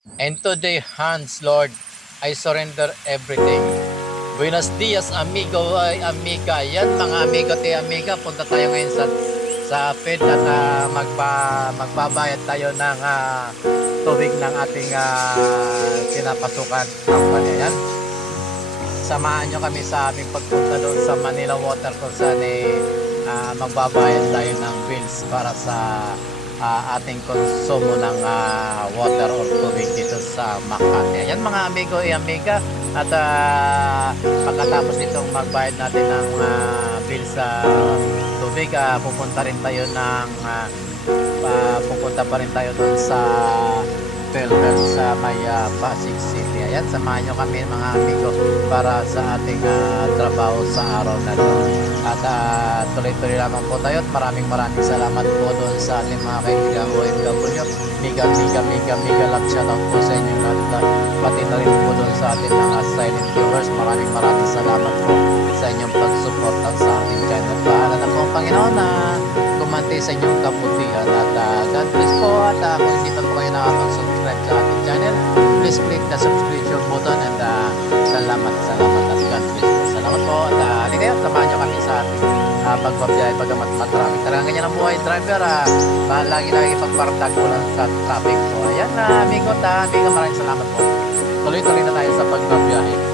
And today, Hans, Lord, I surrender everything. Buenos dias, amigo ay amiga. Yan mga amigo te amiga, punta tayo ngayon sa Fed at magbabayad tayo ng tubig ng ating pinapasukan company. Yan. Samahan nyo kami sa aming pagpunta doon sa Manila Water kung saan magbabayad tayo ng bills para sa ating konsumo ng water or tubig dito sa Makati. Ayan mga amigo e amiga, at pagkatapos itong magbayad natin ng bill sa tubig, pupunta pa rin tayo doon sa Pelbel sa may Pasig City. Ayan, samahan nyo kami mga amigo para sa ating trabaho sa araw na to. At tuloy-tuloy lamang po tayo at maraming salamat po doon sa ating mga kaibigan OFW. Mega love shoutout po sa inyo at pati na rin po doon sa ating mga silent viewers. Maraming salamat po sa inyong pagsuporta sa ating channel. Bahala na po ang Panginoon na kumante sa inyong kabutihan at God bless po. At kung hindi pa po kayo nakapag-subscribe sa ating channel, please click the subscription button and salamat at God bless po. Salamat po at halika kayo, samahan nyo kami sa ating pagbabiyahe pagamat matraffic. Talagang ganyan ang buhay driver, lagi pagpardag ko lang sa traffic po. Ayan amigo, maraming salamat po. Tuloy-tuloy na tayo sa pagbabiyahe.